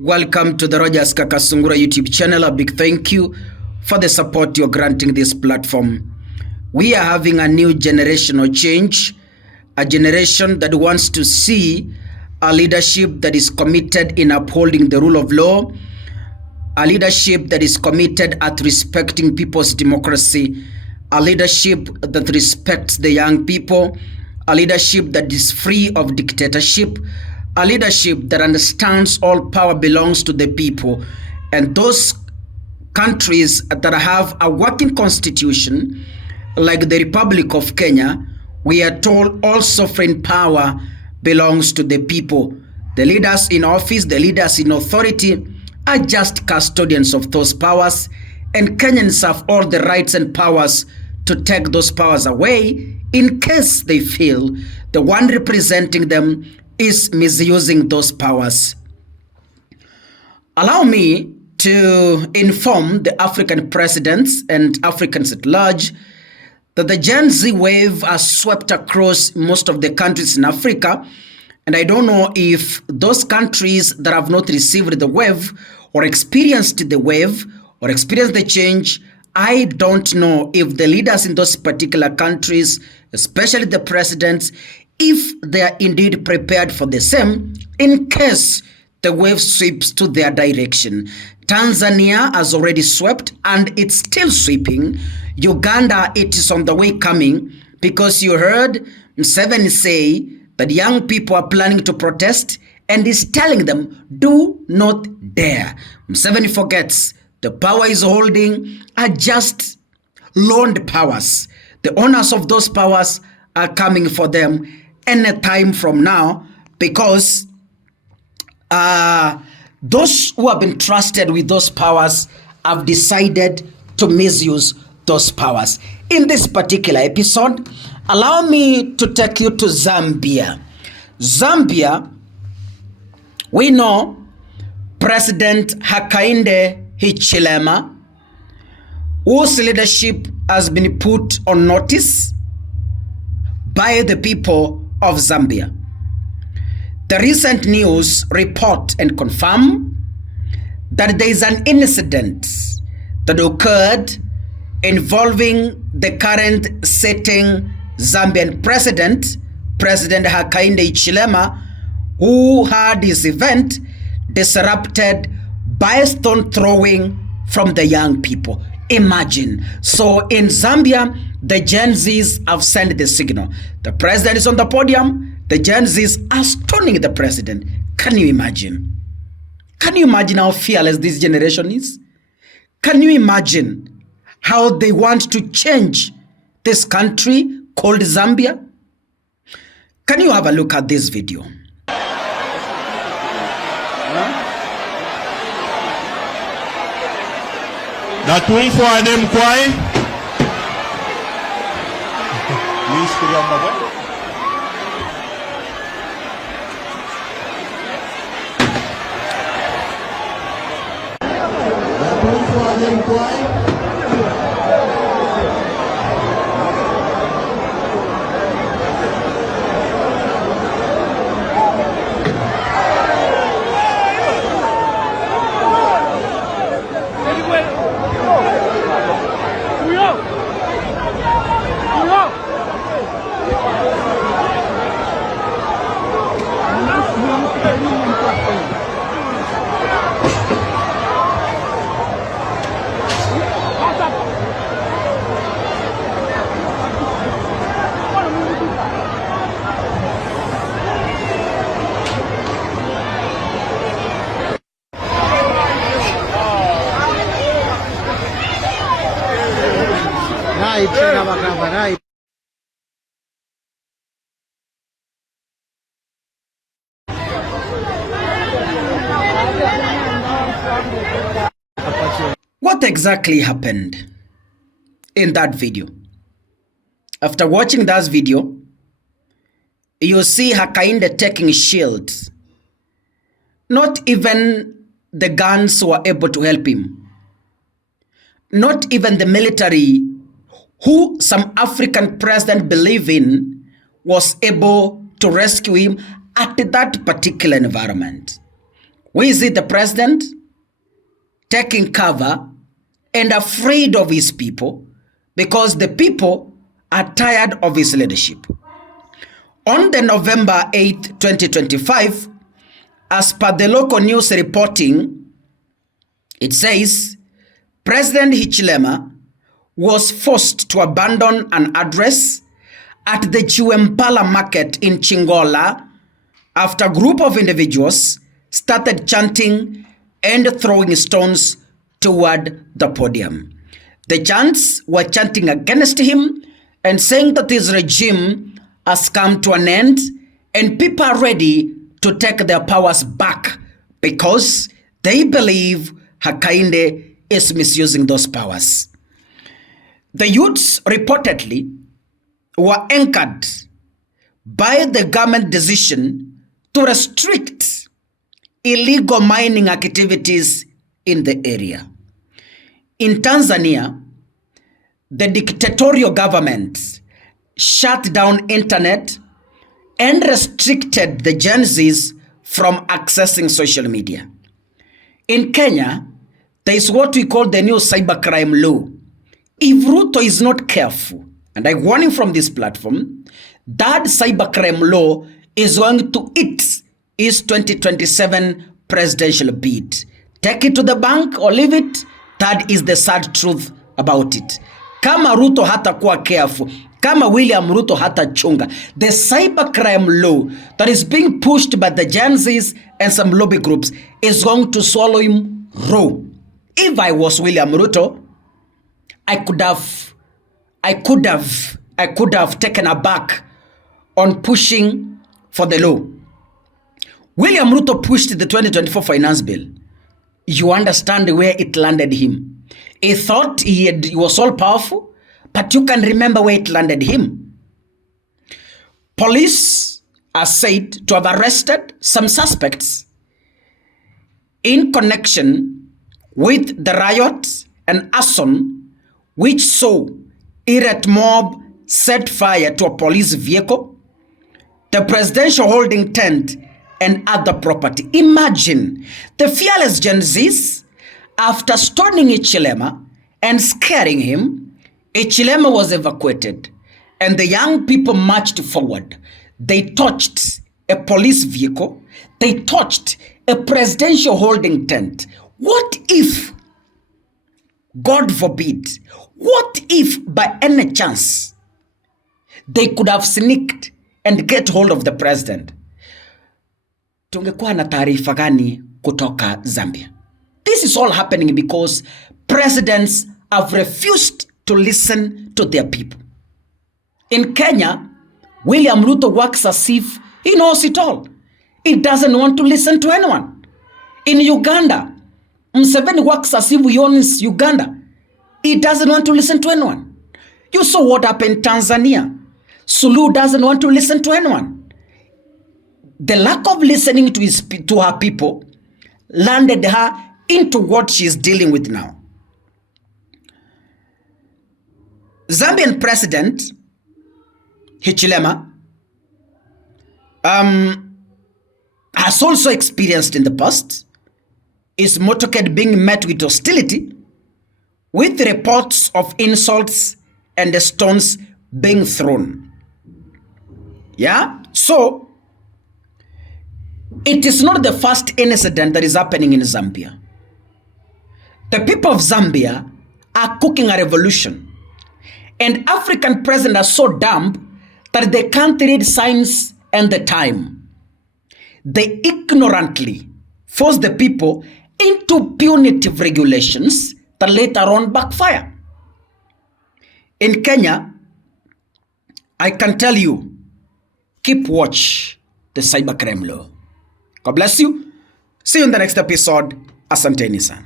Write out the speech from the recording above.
Welcome to the Rogers Kakasungura YouTube channel. A big thank you for the support you're granting this platform. We are having a new generational change, a generation that wants to see a leadership that is committed in upholding the rule of law, a leadership that is committed at respecting people's democracy, a leadership that respects the young people, a leadership that is free of dictatorship, a leadership that understands all power belongs to the people. And those countries that have a working constitution, like the Republic of Kenya, we are told all sovereign power belongs to the people. The leaders in office, the leaders in authority are just custodians of those powers, and Kenyans have all the rights and powers to take those powers away in case they feel the one representing them is misusing those powers. Allow me to inform the African presidents and Africans at large that the Gen Z wave has swept across most of the countries in Africa, and I don't know if those countries that have not received the wave or experienced the wave or experienced the change, I don't know if the leaders in those particular countries, especially the presidents, if they are indeed prepared for the same in case the wave sweeps to their direction. Tanzania has already swept and it's still sweeping. Uganda, it is on the way coming, because you heard Museveni say that young people are planning to protest and is telling them, do not dare. Museveni forgets the power he's holding are just loaned powers. The owners of those powers are coming for them any time from now, because those who have been trusted with those powers have decided to misuse those powers. In this particular episode, allow me to take you to Zambia. Zambia, we know President Hakainde Hichilema, whose leadership has been put on notice by the people of Zambia. The recent news report and confirm that there is an incident that occurred involving the current sitting Zambian president, President Hakainde Hichilema, who had his event disrupted by stone throwing from the young people. Imagine. So in Zambia, the Gen Zs have sent the signal. The president is on the podium. The Gen Zs are stoning the president. Can you imagine? Can you imagine how fearless this generation is? Can you imagine how they want to change this country called Zambia? Can you have a look at this video? That wing for them quiet. Please put on my way. That wing for them quiet. What exactly happened in that video? After watching that video, you see Hakainde taking shields. Not even the guns were able to help him. Not even the military, who some African president believe in, was able to rescue him at that particular environment. We see the president taking cover and afraid of his people because the people are tired of his leadership. On the November 8, 2025, as per the local news reporting, it says President Hichilema was forced to abandon an address at the Chiwempala market in Chingola after a group of individuals started chanting and throwing stones toward the podium. The chants were chanting against him and saying that his regime has come to an end and people are ready to take their powers back because they believe Hakainde is misusing those powers. The youths reportedly were anchored by the government decision to restrict illegal mining activities in the area. In Tanzania, the dictatorial government shut down internet and restricted the Gen Zs from accessing social media. In Kenya, there is what we call the new cybercrime law. If Ruto is not careful, and I warn him from this platform, that cybercrime law is going to eat his 2027 presidential bid. Take it to the bank or leave it. That is the sad truth about it. Kama Ruto hatakuwa careful, kama William Ruto hatachunga, the cybercrime law that is being pushed by the Gen Zs and some lobby groups is going to swallow him raw. If I was William Ruto, I could have taken a back on pushing for the law. William Ruto pushed the 2024 finance bill. You understand where it landed him. He thought he was all powerful, but you can remember where it landed him. Police are said to have arrested some suspects in connection with the riot and arson which saw irate mob set fire to a police vehicle, the presidential holding tent, and other property. Imagine the fearless Gen Zs, after stoning Hichilema and scaring him, Hichilema was evacuated and the young people marched forward. They touched a police vehicle. They touched a presidential holding tent. What if, God forbid, what if by any chance they could have sneaked and get hold of the president? Tungekuwa na taarifa gani kutoka Zambia? This is all happening because presidents have refused to listen to their people. In Kenya, William Ruto works as if he knows it all. He doesn't want to listen to anyone. In Uganda, Museveni works as if he owns Uganda. He doesn't want to listen to anyone. You saw what happened in Tanzania. Suluhu doesn't want to listen to anyone. The lack of listening to her people landed her into what she's dealing with now. Zambian President Hichilema has also experienced in the past his motorcade being met with hostility, with reports of insults and the stones being thrown. Yeah? So, it is not the first incident that is happening in Zambia. The people of Zambia are cooking a revolution. And African presidents are so dumb that they can't read signs and the time. They ignorantly force the people into punitive regulations that later on backfire. In Kenya, I can tell you, keep watch the cybercrime law. God bless you. See you in the next episode. Asanteni sana.